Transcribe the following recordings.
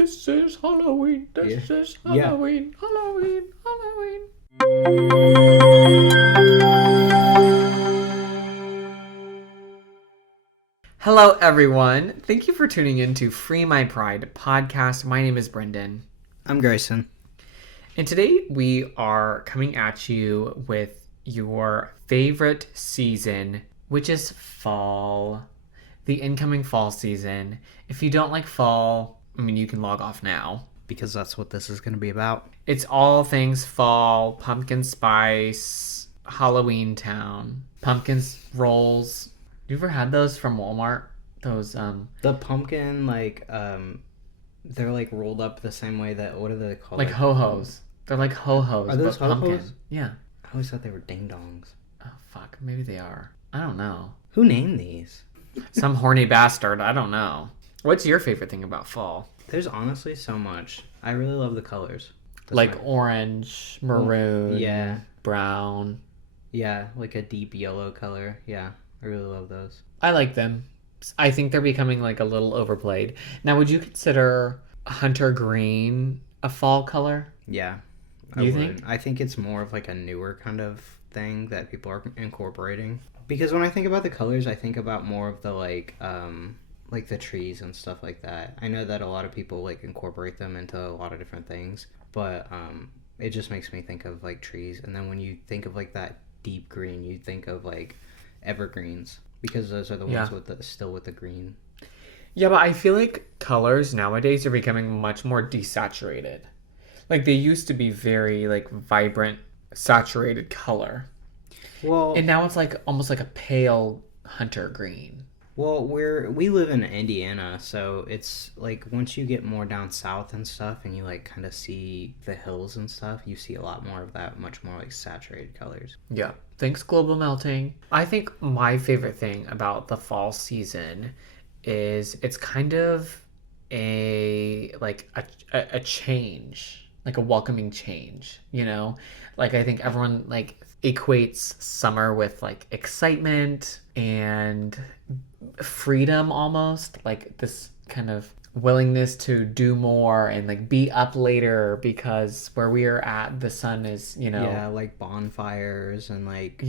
This is Halloween. This is Yeah. Halloween. Halloween. Halloween. Hello, everyone. Thank you for tuning in to Free My Pride podcast. My name is Brendan. I'm Greyson. And today we are coming at you with your favorite season, which is fall. The incoming fall season. If you don't like fall, I mean, you can log off now. Because that's what this is going to be about. It's all things fall, pumpkin spice, Halloween town, pumpkins rolls. You ever had those from Walmart? Those The pumpkin, they're like rolled up the same way that, what are they called? like ho-hos. They're like ho-hos, Are those but pumpkin. ho-hos? Yeah. I always thought they were ding-dongs. Oh, fuck. Maybe they are. I don't know. Who named these? Some horny bastard. I don't know. What's your favorite thing about fall? There's honestly so much. I really love the colors. Like orange, maroon, Yeah. brown. Yeah, like a deep yellow color. Yeah, I really love those. I like them. I think they're becoming like a little overplayed. Now, would you consider hunter green a fall color? Yeah. You think? I think it's more of like a newer kind of thing that people are incorporating. Because when I think about the colors, I think about more of the like the trees and stuff like that. I know that a lot of people like incorporate them into a lot of different things, but it just makes me think of like trees. And then when you think of like that deep green, you think of like evergreens, because those are the ones with the green. Yeah, but I feel like colors nowadays are becoming much more desaturated. Like they used to be very like vibrant, saturated color. Well, And now it's like almost like a pale hunter green. Well, we live in Indiana, so it's like once you get more down south and stuff and you like kind of see the hills and stuff, you see a lot more of that, much more like saturated colors. Yeah. Thanks, global melting. I think my favorite thing about the fall season is it's kind of a change, like a welcoming change, you know? Like I think everyone like equates summer with like excitement and freedom, almost like this kind of willingness to do more and like be up later, because where we are at, the sun is, Yeah, like bonfires and like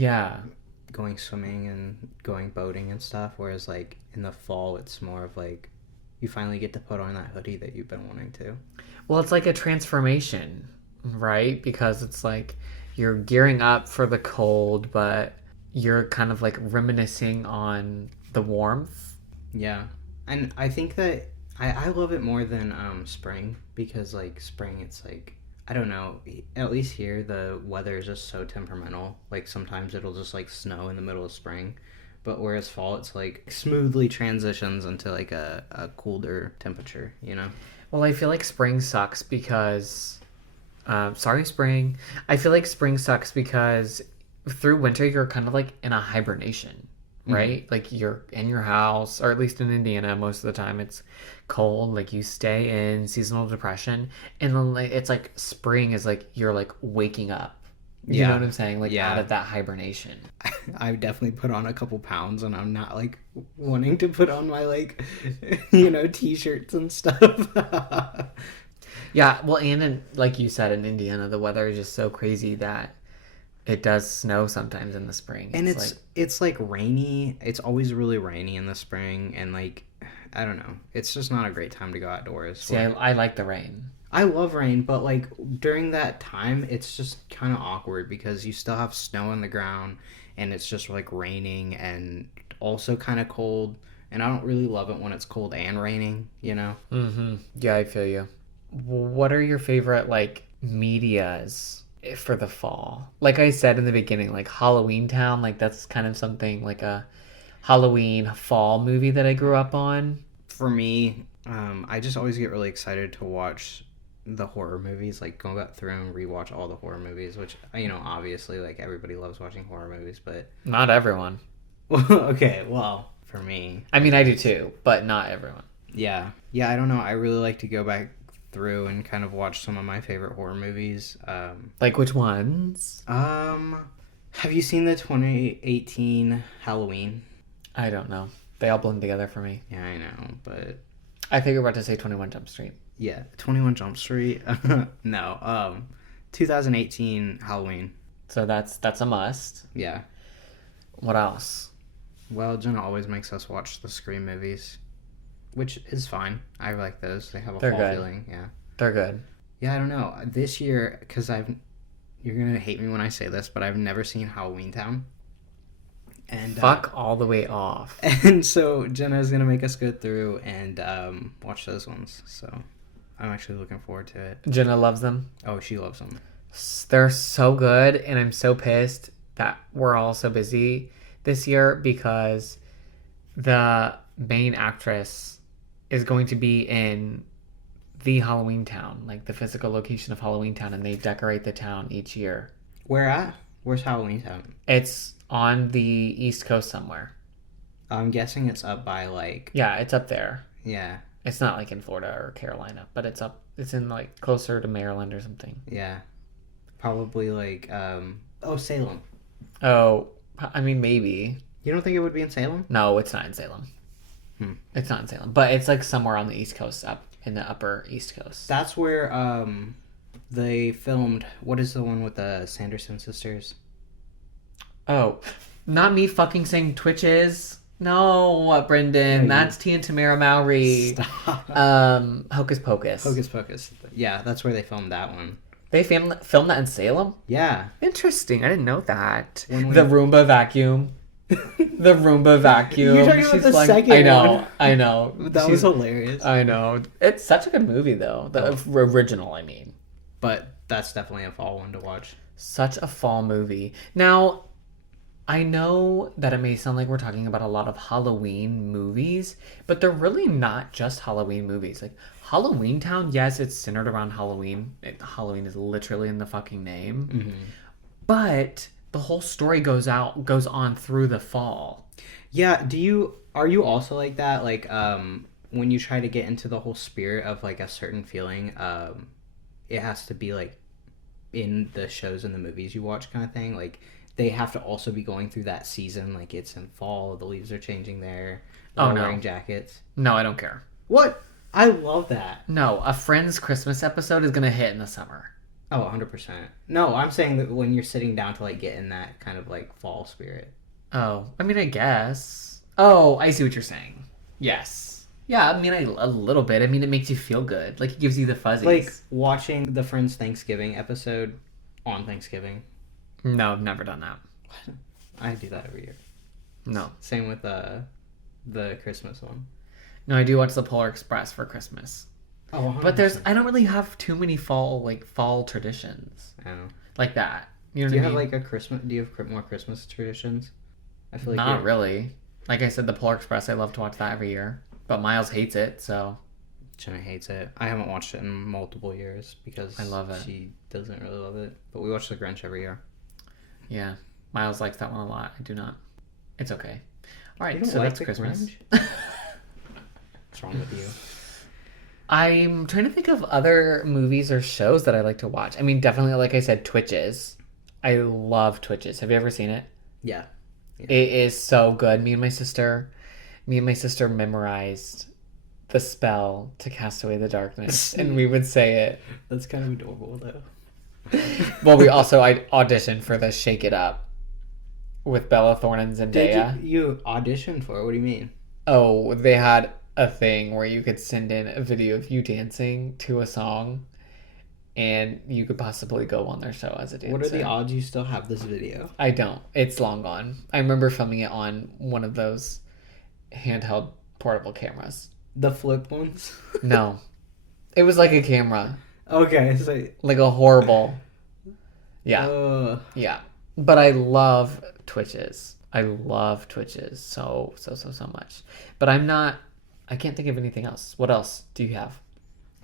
going swimming and going boating and stuff, whereas like in the fall it's more of like you finally get to put on that hoodie that you've been wanting to. Well, it's like a transformation, right? Because it's like you're gearing up for the cold, but you're kind of like reminiscing on the warmth. Yeah. And I think that I love it more than spring, because like spring, it's like, I don't know, at least here the weather is just so temperamental. Like sometimes it'll just like snow in the middle of spring, but whereas fall, it's like smoothly transitions into like a colder temperature, you know? Well, I feel like spring sucks because sorry, spring. I feel like spring sucks because through winter you're kind of like in a hibernation, right? Mm-hmm. Like you're in your house, or at least in Indiana most of the time it's cold, like you stay in seasonal depression, and then like it's like spring is like you're like waking up. You know what I'm saying? Like out of that hibernation. I've definitely put on a couple pounds, and I'm not like wanting to put on my like t-shirts and stuff. Yeah, well, and like you said, in Indiana the weather is just so crazy that it does snow sometimes in the spring. And it's like rainy. It's always really rainy in the spring, and like I don't know. It's just not a great time to go outdoors. See, I like the rain. I love rain, but like during that time, it's just kind of awkward because you still have snow on the ground, and it's just like raining and also kind of cold. And I don't really love it when it's cold and raining, you know? Mm-hmm. Yeah, I feel you. What are your favorite like medias for the fall? Like I said in the beginning, like Halloween Town, like that's kind of something like a Halloween fall movie that I grew up on. For me, I just always get really excited to watch the horror movies, like go back through and rewatch all the horror movies, which obviously like everybody loves watching horror movies, but not everyone. Okay, well, for me, I mean, I do too, but not everyone. Yeah, I don't know, I really like to go back through and kind of watch some of my favorite horror movies. Like which ones? Have you seen the 2018 Halloween? I don't know. They all blend together for me. Yeah, I know, but I think you're about to say 21 Jump Street. Yeah, 21 Jump Street. No, 2018 Halloween. So that's a must. Yeah. What else? Well, Jenna always makes us watch the Scream movies, which is fine. I like those. They have a They're fall good. feeling. Yeah. They're good. Yeah, I don't know. This year, because you're gonna hate me when I say this, but I've never seen Halloween Town. And Fuck all the way off. and so Jenna's gonna make us go through and watch those ones. So I'm actually looking forward to it. Jenna loves them. Oh, she loves them. They're so good, and I'm so pissed that we're all so busy this year because the main actress is going to be in the Halloween Town, like the physical location of Halloween Town, and they decorate the town each year. Where at? Where's Halloween Town? It's on the East Coast somewhere. I'm guessing it's up by Yeah, it's up there. yeah, It's not like in Florida or Carolina, but it's in like closer to Maryland or something. yeah, probably Salem. Oh, I mean, maybe. You don't think it would be in Salem? No, it's not in Salem. It's not in Salem, but it's like somewhere on the East Coast, up in the upper East Coast. That's where they filmed. What is the one with the Sanderson sisters? Oh, not me fucking saying Twitches. No, Brendan, that's Tia and Tamara Mowry. Stop. Hocus Pocus. Hocus Pocus. Yeah, that's where they filmed that one. They filmed that in Salem? Yeah. Interesting. I didn't know that. When we- The Roomba vacuum. The Roomba vacuum. You're talking about the flying- second I know. one. I know. That was hilarious. I know. It's such a good movie, though. The original, I mean. But that's definitely a fall one to watch. Such a fall movie. Now, I know that it may sound like we're talking about a lot of Halloween movies, but they're really not just Halloween movies. Like, Halloween Town, yes, it's centered around Halloween. Halloween is literally in the fucking name. Mm-hmm. But the whole story goes on through the fall. Yeah, are you also like that? Like, when you try to get into the whole spirit of like a certain feeling, it has to be like in the shows and the movies you watch kind of thing. Like, they have to also be going through that season. Like, it's in fall, the leaves are changing there. They're all wearing jackets. No, I don't care. What? I love that. No, a Friends Christmas episode is going to hit in the summer. Oh, 100%. No, I'm saying that when you're sitting down to like get in that kind of like fall spirit. Oh, I mean, I guess. Oh, I see what you're saying. Yes. Yeah, I mean, a little bit. I mean, it makes you feel good. Like, it gives you the fuzzies. Like, watching the Friends Thanksgiving episode on Thanksgiving. No, I've never done that. I do that every year. No. Same with the Christmas one. No, I do watch the Polar Express for Christmas. Oh, 100%. But I don't really have too many fall traditions I don't know. like that. You know Do what you I mean? have like a Christmas? Do you have more Christmas traditions? I feel like Not really. Like I said, the Polar Express, I love to watch that every year. But Miles hates it, so Jenna hates it. I haven't watched it in multiple years because I love it. She doesn't really love it. But we watch The Grinch every year. yeah. Miles likes that one a lot. I do not. It's okay. All right, You don't so like that's The Christmas. Grinch? What's wrong with you? I'm trying to think of other movies or shows that I like to watch. I mean, definitely, like I said, Twitches. I love Twitches. Have you ever seen it? Yeah. It is so good. Me and my sister memorized the spell to cast away the darkness, and we would say it. That's kind of adorable, though. Well, we also auditioned for the Shake It Up with Bella Thorne and Zendaya. Did you auditioned for it? What do you mean? Oh, they had a thing where you could send in a video of you dancing to a song, and you could possibly go on their show as a dancer. What are the odds you still have this video? I don't. It's long gone. I remember filming it on one of those handheld portable cameras. The flip ones? No. It was like a camera. Okay, so... Like a horrible... Yeah. Yeah. But I love Twitches. I love Twitches so much. But I can't think of anything else. What else do you have?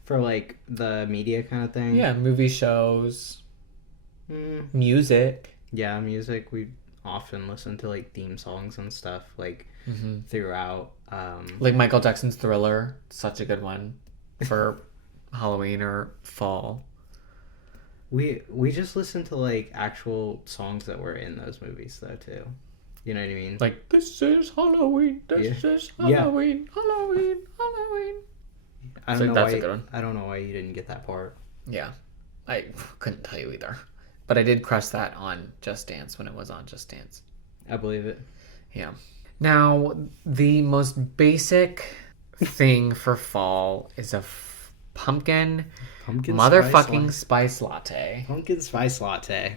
For, like, the media kind of thing? Yeah, movie shows, music. Yeah, music. We often listen to, like, theme songs and stuff, like, throughout. Like Michael Jackson's Thriller. Such a good one for Halloween or fall. We just listen to, like, actual songs that were in those movies, though, too. You know what I mean? Like, this is Halloween, this is Halloween, Halloween, Halloween. I So don't know that's a why. good one. I don't know why you didn't get that part. Yeah. I couldn't tell you either. But I did crush that on Just Dance when it was on Just Dance. I believe it. Yeah. Now, the most basic thing for fall is a pumpkin motherfucking spice latte. Pumpkin spice latte.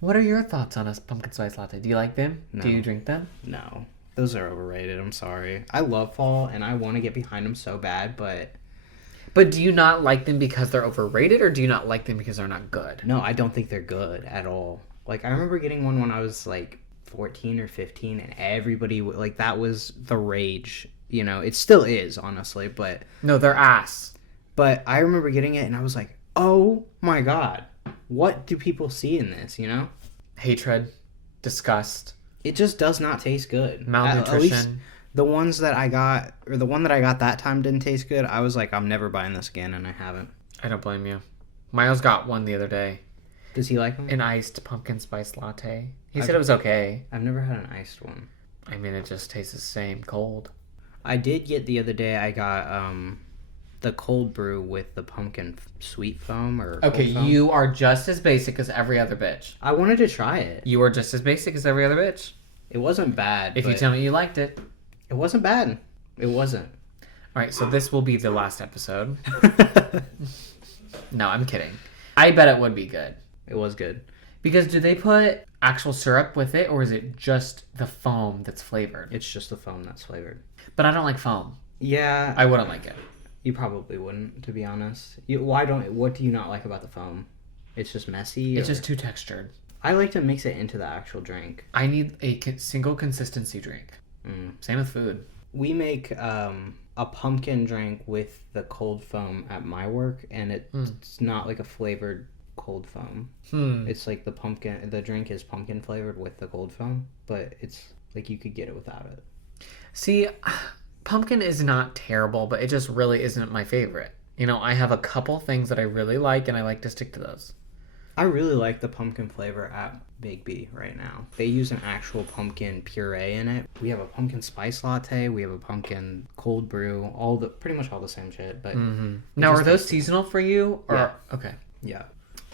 What are your thoughts on a pumpkin spice latte? Do you like them? No. Do you drink them? No, those are overrated. I'm sorry. I love fall and I want to get behind them so bad, but do you not like them because they're overrated, or do you not like them because they're not good? no, I don't think they're good at all. Like I remember getting one when I was like 14 or 15, and everybody like that was the rage. You know, it still is, honestly, but No, they're ass. But I remember getting it and I was like, oh my god, what do people see in this, you know? Hatred, disgust, It just does not taste good. malnutrition. At least the ones that I got, or the one that I got that time didn't taste good. I was like, I'm never buying this again, and I haven't. I don't blame you. Miles got one the other day. Does he like them? An iced pumpkin spice latte. He said it was okay. I've never had an iced one. I mean, it just tastes the same cold. I did get the other day, I got the cold brew with the pumpkin sweet foam or Okay, cold foam. you are just as basic as every other bitch. I wanted to try it. You are just as basic as every other bitch. It wasn't bad. If you tell me you liked it. It wasn't bad. It wasn't. All right, so this will be the last episode. No, I'm kidding. I bet it would be good. It was good. Because do they put actual syrup with it, or is it just the foam that's flavored? It's just the foam that's flavored. But I don't like foam. Yeah, I wouldn't like it. you probably wouldn't, to be honest. What do you not like about the foam? It's just messy? It's just too textured. I like to mix it into the actual drink. I need a single consistency drink. Same with food. We make a pumpkin drink with the cold foam at my work, and it's not like a flavored cold foam. It's like the drink is pumpkin flavored with the cold foam, but it's like you could get it without it. See, pumpkin is not terrible, but it just really isn't my favorite. You know, I have a couple things that I really like, and I like to stick to those. I really like the pumpkin flavor at Big B right now. They use an actual pumpkin puree in it. We have a pumpkin spice latte. We have a pumpkin cold brew. Pretty much all the same shit. But Now, are those seasonal for you? Or Yeah. Okay. yeah,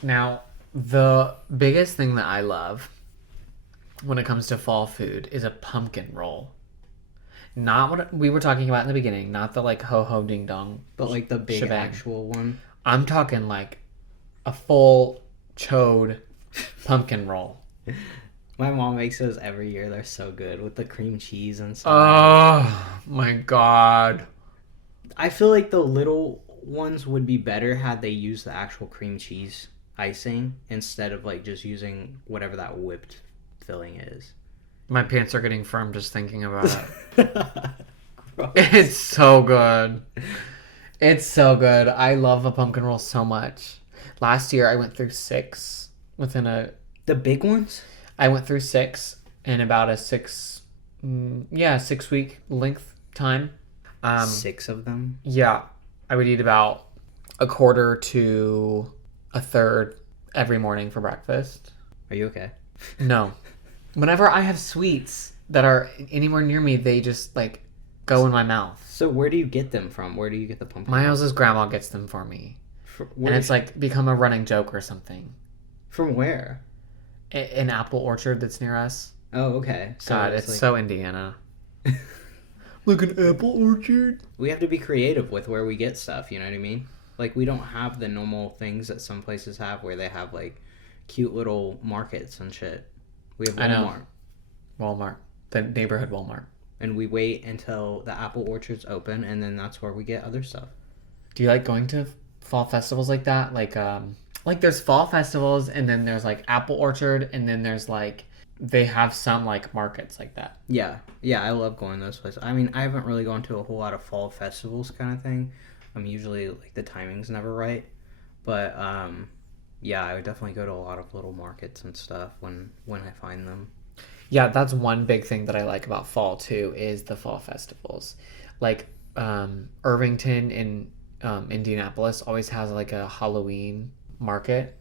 Now, the biggest thing that I love when it comes to fall food is a pumpkin roll. Not what we were talking about in the beginning, not the like ho ho ding dong. but like the big shebang. actual one. I'm talking like a full chode pumpkin roll. My mom makes those every year. They're so good with the cream cheese and stuff. Oh my god. I feel like the little ones would be better had they used the actual cream cheese icing instead of like just using whatever that whipped filling is. My pants are getting firm just thinking about it. Gross. It's so good. It's so good. I love a pumpkin roll so much. Last year I went through 6 within a... The big ones? I went through 6 in about a 6-week length time. 6 of them? Yeah. I would eat about a quarter to a third every morning for breakfast. Are you okay? No. Whenever I have sweets that are anywhere near me, they just like go in my mouth. So where do you get them from? Where do you get the pumpkin? Miles's grandma gets them for me. And it's like become a running joke or something. From where? An apple orchard that's near us. Oh, okay. So God, it's so Indiana. Like an apple orchard? We have to be creative with where we get stuff, you know what I mean? Like, we don't have the normal things that some places have where they have, like, cute little markets and shit. We have Walmart. Walmart. The neighborhood Walmart. And we wait until the apple orchards open, and then that's where we get other stuff. Do you like going to fall festivals like that? Like there's fall festivals, and then there's, like, apple orchard, and then there's, like, they have some, like, markets like that. Yeah. Yeah, I love going to those places. I mean, I haven't really gone to a whole lot of fall festivals kind of thing. I'm usually, like, the timing's never right. But, yeah, I would definitely go to a lot of little markets and stuff when I find them. Yeah, that's one big thing that I like about fall, too, is the fall festivals. Like, Irvington in Indianapolis always has, like, a Halloween market.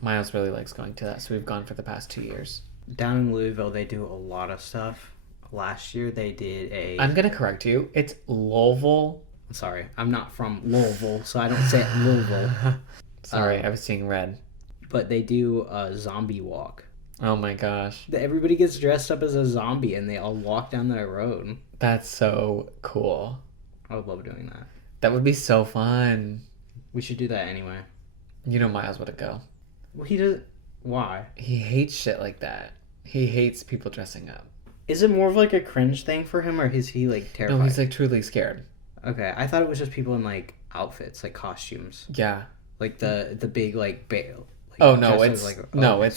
Miles really likes going to that, so we've gone for the past 2 years. Down in Louisville, they do a lot of stuff. Last year, they did I'm going to correct you. It's Louisville, Sorry, I'm not from Louisville, so I don't say it Louisville. Sorry, I was seeing red. But they do a zombie walk. Oh my gosh. Everybody gets dressed up as a zombie and they all walk down that road. That's so cool. I would love doing that. That would be so fun. We should do that anyway. You know Miles would go. Well, he does. Why? He hates shit like that. He hates people dressing up. Is it more of like a cringe thing for him, or is he like terrified? No, he's like truly scared. Okay, I thought it was just people in like outfits, like costumes, Yeah. like the big like Oh no, dresses, it's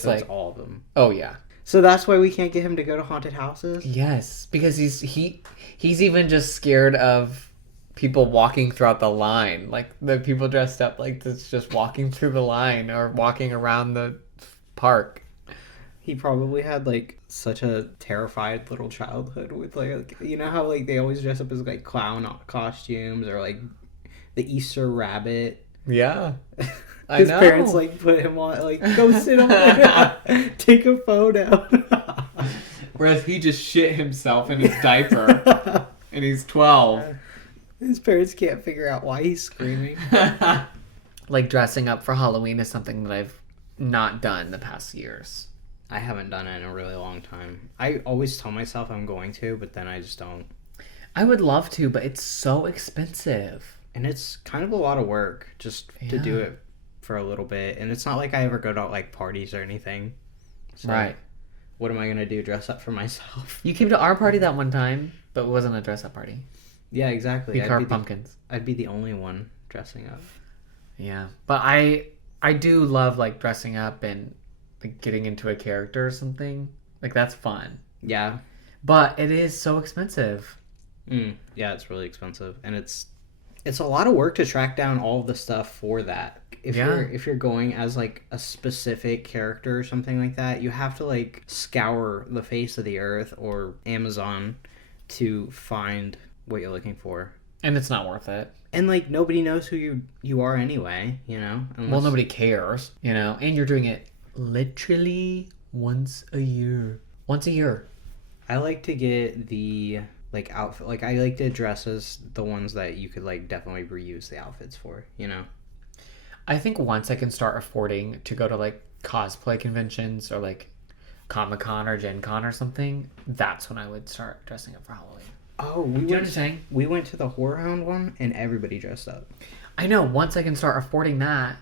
so like it's all of them. Oh yeah. So that's why we can't get him to go to haunted houses? Yes, because he's even just scared of people walking throughout the line, like the people dressed up like this, just walking through the line or walking around the park. He probably had like such a terrified little childhood with like you know how like they always dress up as like clown costumes or like the Easter rabbit. Yeah. I His know. parents like put him on like go sit on there, take a photo. Whereas he just shit himself in his diaper and he's 12. His parents can't figure out why he's screaming. Like dressing up for Halloween is something that I've not done the past years. I haven't done it in a really long time. I always tell myself I'm going to, but then I just don't. I would love to, but it's so expensive. And it's kind of a lot of work just to do it for a little bit. And it's not like I ever go to like parties or anything. So Right. What am I going to do? Dress up for myself? You came to our party that one time, but it wasn't a dress-up party. Yeah, exactly. We carved pumpkins. I'd be the only one dressing up. Yeah. But I do love like dressing up and like getting into a character or something. Like that's fun. Yeah. But it is so expensive. Yeah, it's really expensive. And it's a lot of work to track down all of the stuff for that. If you're going as like a specific character or something like that, you have to like scour the face of the earth or Amazon to find what you're looking for. And it's not worth it. And like nobody knows who you are anyway, you know? Well, nobody cares, you know? And you're doing it literally once a year. Once a year. I like to get the like outfit, like I like to dress as the ones that you could like definitely reuse the outfits for, you know? I think once I can start affording to go to like cosplay conventions or like Comic-Con or Gen Con or something, that's when I would start dressing up for Halloween. Oh, Do you know what I'm saying? We went to the Horror Hound one and everybody dressed up. I know, once I can start affording that,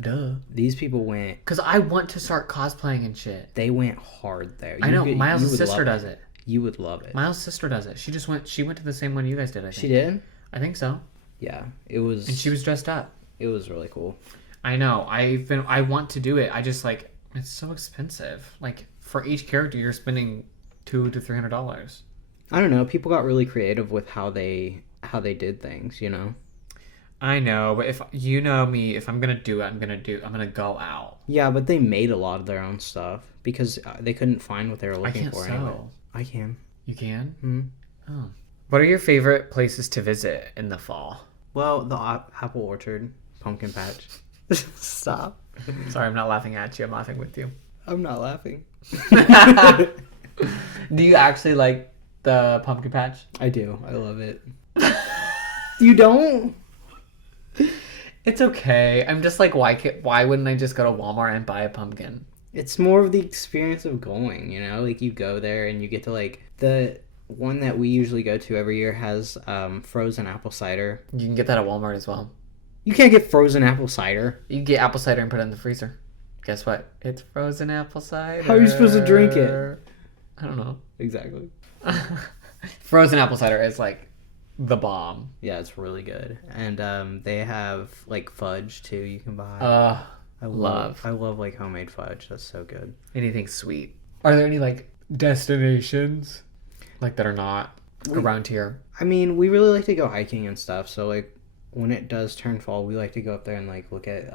duh. These people went... Because I want to start cosplaying and shit. They went hard there. I know, Miles' sister does it. You would love it. Miles' sister does it. She went to the same one you guys did, I think. She did? I think so. Yeah, it was... And she was dressed up. It was really cool. I know. I want to do it. I just like it's so expensive. Like for each character, you're spending $200 to $300. I don't know. People got really creative with how they did things. You know. I know, but if you know me, if I'm gonna do it, I'm gonna go out. Yeah, but they made a lot of their own stuff because they couldn't find what they were looking for. Anyway. I can. You can. Hmm. Oh. What are your favorite places to visit in the fall? Well, the apple orchard, pumpkin patch. Stop. Sorry, I'm not laughing at you. I'm laughing with you. I'm not laughing. Do you actually like the pumpkin patch? I do. I love it. You don't? It's okay. I'm just like, why wouldn't I just go to Walmart and buy a pumpkin? It's more of the experience of going, you know? Like, you go there and you get to, like... The one that we usually go to every year has frozen apple cider. You can get that at Walmart as well. You can't get frozen apple cider. You can get apple cider and put it in the freezer. Guess what? It's frozen apple cider. How are you supposed to drink it? I don't know. Exactly. Frozen apple cider is like the bomb. Yeah, it's really good. And they have like fudge too you can buy. I love like homemade fudge. That's so good. Anything sweet. Are there any like destinations like that are not around here? I mean, we really like to go hiking and stuff. So like when it does turn fall, we like to go up there and like look at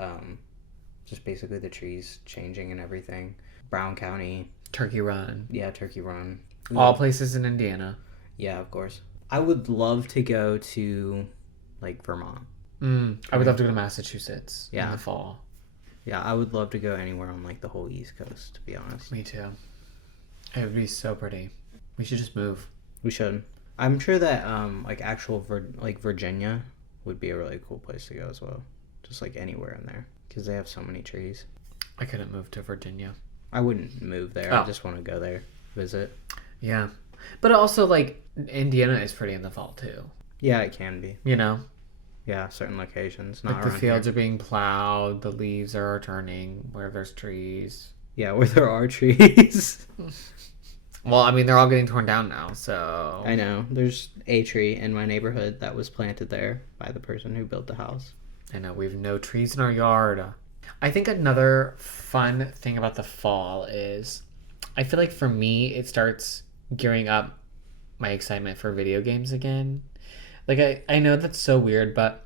just basically the trees changing and everything. Brown County. Turkey Run. Yeah, Turkey Run. All places in Indiana. Yeah, of course. I would love to go to like Vermont. I would love to go to Massachusetts in the fall. Yeah, I would love to go anywhere on like the whole East Coast, to be honest. Me too. It would be so pretty. We should just move. We should. I'm sure that like actual like Virginia would be a really cool place to go as well. Just like anywhere in there because they have so many trees. I couldn't move to Virginia. I wouldn't move there. Oh. I just want to go there, visit. Yeah. But also, like, Indiana is pretty in the fall, too. Yeah, it can be. You know? Yeah, certain locations. Not Like, the around fields here. are being plowed, the leaves are turning, where there's trees. Yeah, where there are trees. Well, I mean, they're all getting torn down now, so... I know. There's a tree in my neighborhood that was planted there by the person who built the house. I know, we have no trees in our yard. I think another fun thing about the fall is... I feel like for me, it starts gearing up my excitement for video games again. Like, I know that's so weird, but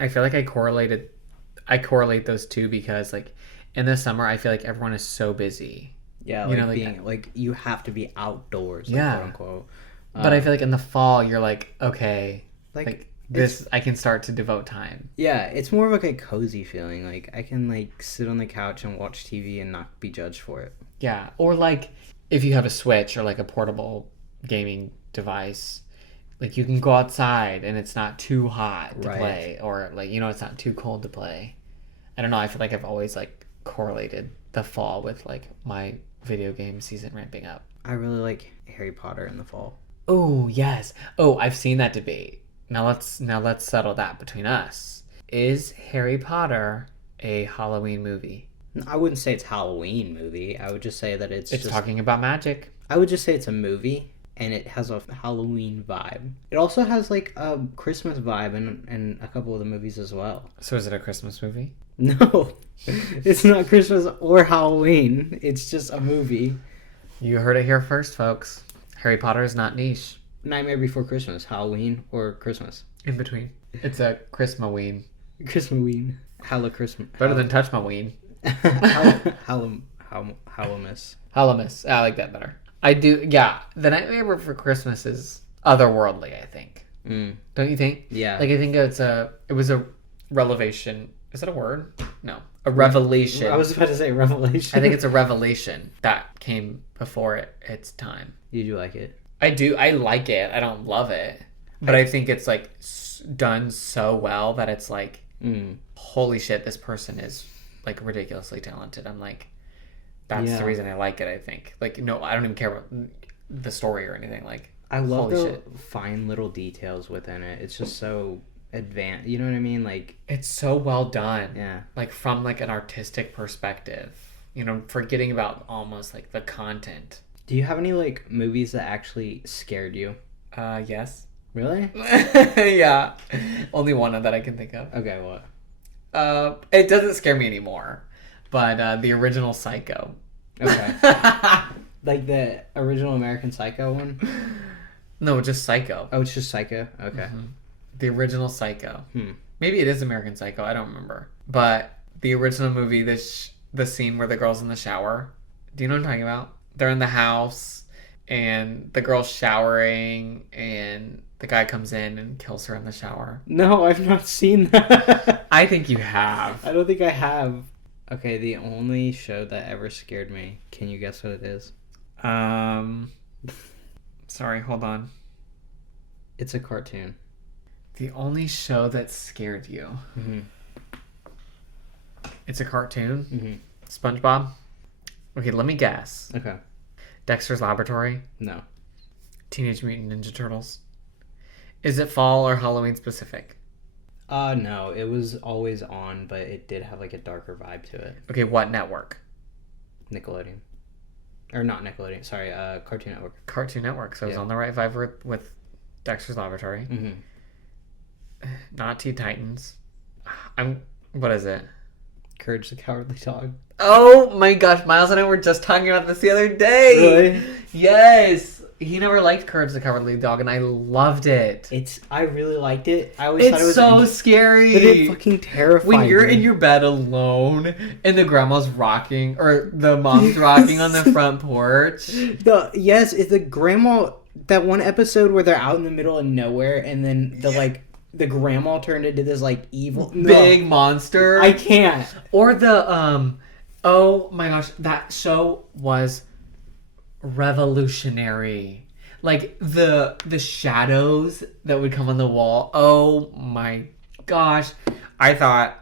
I feel like I correlate those two because, like, in the summer, I feel like everyone is so busy. Yeah, You like know, like- being like you have to be outdoors, like, Yeah. quote unquote. But I feel like in the fall, you're like, okay, like like this, I can start to devote time. yeah, it's more of like a cozy feeling. Like I can like sit on the couch and watch TV and not be judged for it. Yeah. Or like if you have a Switch or like a portable gaming device, like you can go outside and it's not too hot to Right. play, or like, you know, it's not too cold to play. I don't know. I feel like I've always like correlated the fall with like my video game season ramping up. I really like Harry Potter in the fall. Oh, yes. Oh, I've seen that debate. Now let's settle that between us. Is Harry Potter a Halloween movie? I wouldn't say it's a Halloween movie. I would just say that It's just talking about magic. I would just say it's a movie and it has a Halloween vibe. It also has like a Christmas vibe in a couple of the movies as well. So is it a Christmas movie? No, it's not Christmas or Halloween. It's just a movie. You heard it here first, folks. Harry Potter is not niche. Nightmare Before Christmas, Halloween or Christmas. In between. It's a Christmaween. Christmaween. Halla Christmas. Better than Touch My Ween. Hallamus. Hallamus. I like that better. I do, yeah. The Nightmare Before Christmas is otherworldly, I think. Mm. Don't you think? Yeah. Like, I think it was a revelation. Is that a word? No. A revelation. I was about to say revelation. I think it's a revelation that came before its time. Did you like it? I do. I like it. I don't love it. But I think it's, like, done so well that it's like, holy shit, this person is, like, ridiculously talented. I'm like, that's the reason I like it, I think. Like, no, I don't even care about the story or anything. Like, I love holy the shit. fine little details within it. It's just so advanced. You know what I mean? Like, It's so well done. yeah. Like, from, like, an artistic perspective. You know, forgetting about almost, like, the content. Do you have any, like, movies that actually scared you? Yes. Really? Yeah. Only one that I can think of. Okay, what? It doesn't scare me anymore. But the original Psycho. Okay. Like the original American Psycho one? No, just Psycho. Oh, it's just Psycho? Okay. The original Psycho. Hmm. Maybe it is American Psycho. I don't remember. But the original movie, the scene where the girl's in the shower. Do you know what I'm talking about? They're in the house, and the girl's showering, and the guy comes in and kills her in the shower. No, I've not seen that. I think you have. I don't think I have. Okay, the only show that ever scared me. Can you guess what it is? Sorry, hold on. It's a cartoon. The only show that scared you. Mm-hmm. It's a cartoon? Mm-hmm. SpongeBob? Okay, let me guess. Okay. Dexter's Laboratory? No. Teenage Mutant Ninja Turtles? Is it fall or Halloween specific? No, it was always on, but it did have like a darker vibe to it. Okay, what network? Nickelodeon. Or not Nickelodeon, sorry, Cartoon Network. Cartoon Network. So it was on the right vibe with Dexter's Laboratory. Mm-hmm. Not Teen Titans. What is it? Courage the Cowardly Dog. Oh my gosh, Miles and I were just talking about this the other day. Really? Yes. He never liked Courage the Cowardly Dog, and I loved it. I really liked it. I always thought it It's was so scary. But it fucking terrified when you're me. in your bed alone and the grandma's rocking or the mom's rocking on the front porch. Yes, it's the grandma, that one episode where they're out in the middle of nowhere and then the grandma turned into this like evil Big monster. I can't. Or the oh my gosh, that show was revolutionary. Like the shadows that would come on the wall. Oh my gosh. I thought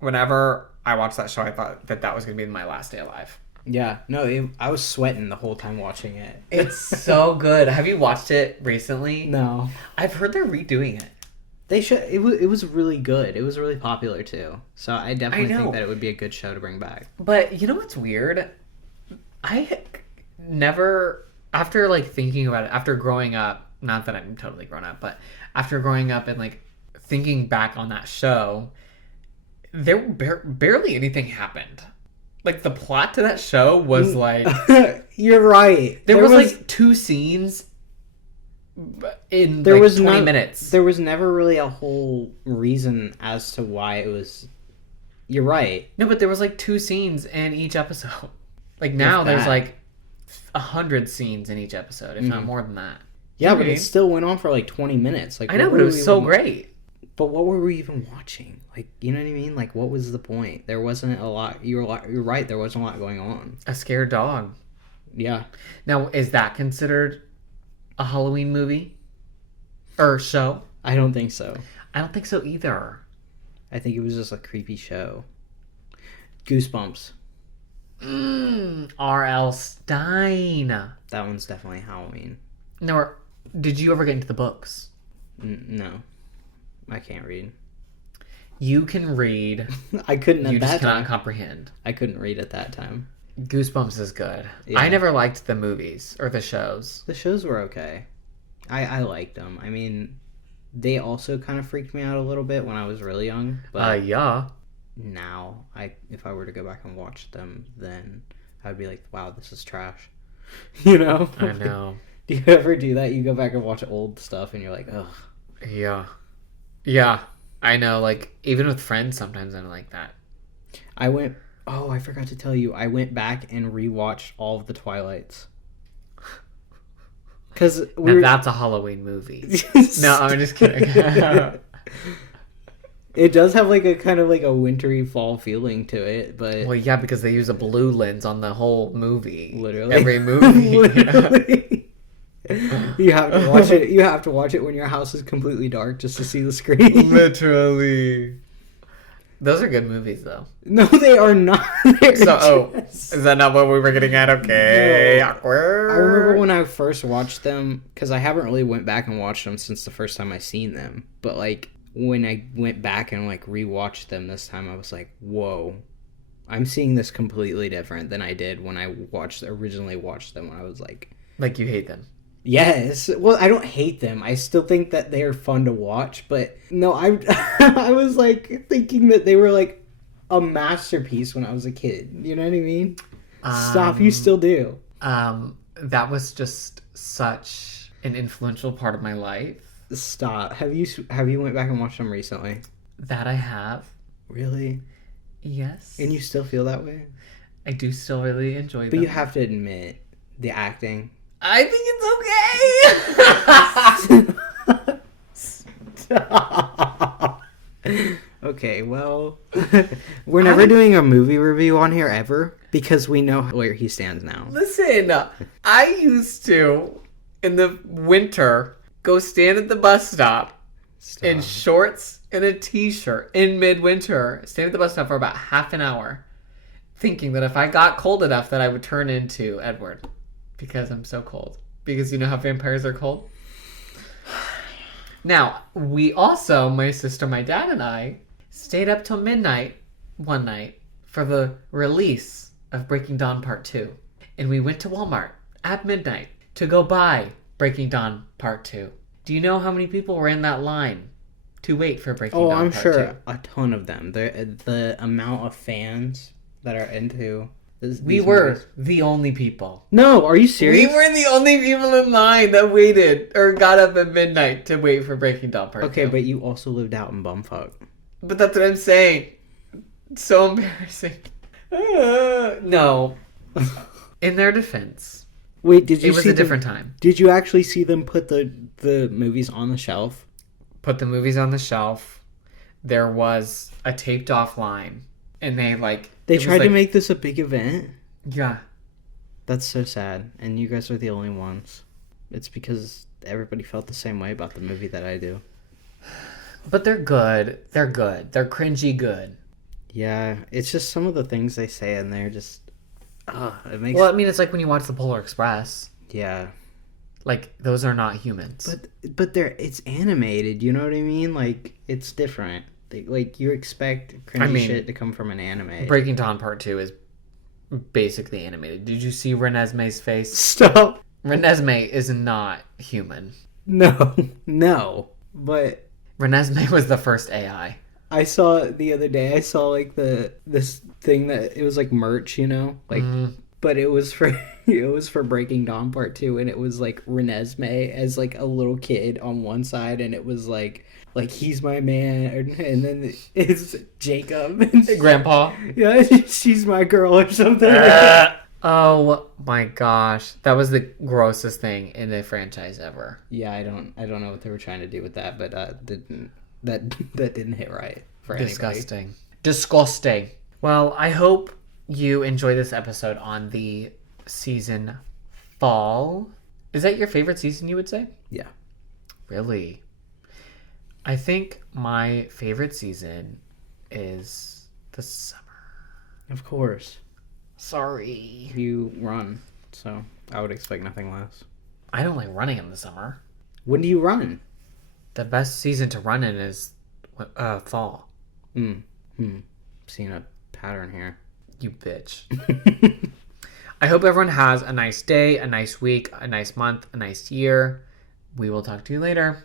whenever I watched that show, I thought that was going to be my last day alive. Yeah, no, I was sweating the whole time watching it. It's so good. Have you watched it recently? No. I've heard they're redoing it. They should. It was really good. It was really popular too. So I definitely think that it would be a good show to bring back. But you know what's weird? I never, after like thinking about it, after growing up, not that I'm totally grown up, but after growing up and like thinking back on that show, there barely anything happened. Like the plot to that show was like you're right. There was like 2 scenes in there like was 20 minutes. There was never really a whole reason as to why it was. You're right. No, but there was like 2 scenes in each episode. Like now there's like 100 scenes in each episode, if not more than that. Yeah, but it still went on for like 20 minutes. Like I know, but it was so great. But what were we even watching? Like, you know what I mean? Like, what was the point? There wasn't a lot. You're right. There wasn't a lot going on. A scared dog. Yeah. Now, is that considered a Halloween movie or show? I don't think so. I don't think so either. I think it was just a creepy show. Goosebumps. R.L. Stein. That one's definitely Halloween. No, did you ever get into the books? No. I can't read. You can read. I couldn't at that time. You just cannot comprehend. I couldn't read at that time. Goosebumps is good. Yeah. I never liked the movies or the shows. The shows were okay. I liked them. I mean, they also kind of freaked me out a little bit when I was really young. But yeah. Now, if I were to go back and watch them, then I'd be like, wow, this is trash. You know? I know. Do you ever do that? You go back and watch old stuff and you're like, ugh. Yeah. Yeah, I know. Like, even with friends, sometimes I'm like that. I forgot to tell you. I went back and rewatched all of the Twilights. Because that's a Halloween movie. No, I'm just kidding. It does have like a kind of like a wintry fall feeling to it, but well, yeah, because they use a blue lens on the whole movie. Literally, every movie. Literally. You have to watch it. You have to watch it when your house is completely dark just to see the screen. Literally. Those are good movies, though. No, they are not. Is that not what we were getting at? Okay, no. Awkward. I remember when I first watched them, because I haven't really went back and watched them since the first time I seen them. But like when I went back and like rewatched them this time, I was like, whoa, I'm seeing this completely different than I did when I originally watched them when I was like you hate them. Yes. Well, I don't hate them. I still think that they are fun to watch, but no, I I was like thinking that they were like a masterpiece when I was a kid. You know what I mean? Stop, you still do. That was just such an influential part of my life. Stop. Have you went back and watched them recently? That I have. Really? Yes. And you still feel that way? I do still really enjoy them. But you have to admit, the acting. I think it's okay. Stop. Okay, well, we're never doing a movie review on here ever because we know where he stands now. Listen, I used to, in the winter, go stand at the bus stop in shorts and a t-shirt in midwinter, stand at the bus stop for about half an hour, thinking that if I got cold enough that I would turn into Edward. Because I'm so cold. Because you know how vampires are cold? Now, we also, my sister, my dad, and I, stayed up till midnight one night for the release of Breaking Dawn Part 2. And we went to Walmart at midnight to go buy Breaking Dawn Part 2. Do you know how many people were in that line to wait for Breaking Dawn I'm Part sure 2? a ton of them. The amount of fans that are into... We were the only people. No, are you serious? We were the only people in line that waited or got up at midnight to wait for Breaking Dawn Part 2. Okay, but you also lived out in bumfuck. But that's what I'm saying. It's so embarrassing. No. In their defense. Wait, did you see it was a different time. Did you actually see them put the movies on the shelf? Put the movies on the shelf. There was a taped off line. And they tried to make this a big event? Yeah. That's so sad. And you guys are the only ones. It's because everybody felt the same way about the movie that I do. But they're good. They're good. They're cringy good. Yeah, it's just some of the things they say in there just... it makes... Well, I mean, it's like when you watch The Polar Express. Yeah. Like, those are not humans. But it's animated, you know what I mean? Like, it's different. Like, you expect cringy shit to come from an anime. Breaking Dawn Part 2 is basically animated. Did you see Renesmee's face? Stop! Renesmee is not human. No. But... Renesmee was the first AI. I saw the other day, like this thing that it was like merch, you know? Like, but it was for Breaking Dawn Part 2, and it was like Renesmee as like a little kid on one side, and it was like he's my man, and then it's Jacob. Grandpa? Yeah, she's my girl or something. Oh my gosh. That was the grossest thing in the franchise ever. Yeah, I don't know what they were trying to do with that, but that didn't hit right for anybody. Disgusting. Well, I hope you enjoy this episode on the season fall. Is that your favorite season, you would say? Yeah. Really? I think my favorite season is the summer. Of course. Sorry. You run, so I would expect nothing less. I don't like running in the summer. When do you run? The best season to run in is fall. Seeing a pattern here. You bitch. I hope everyone has a nice day, a nice week, a nice month, a nice year. We will talk to you later.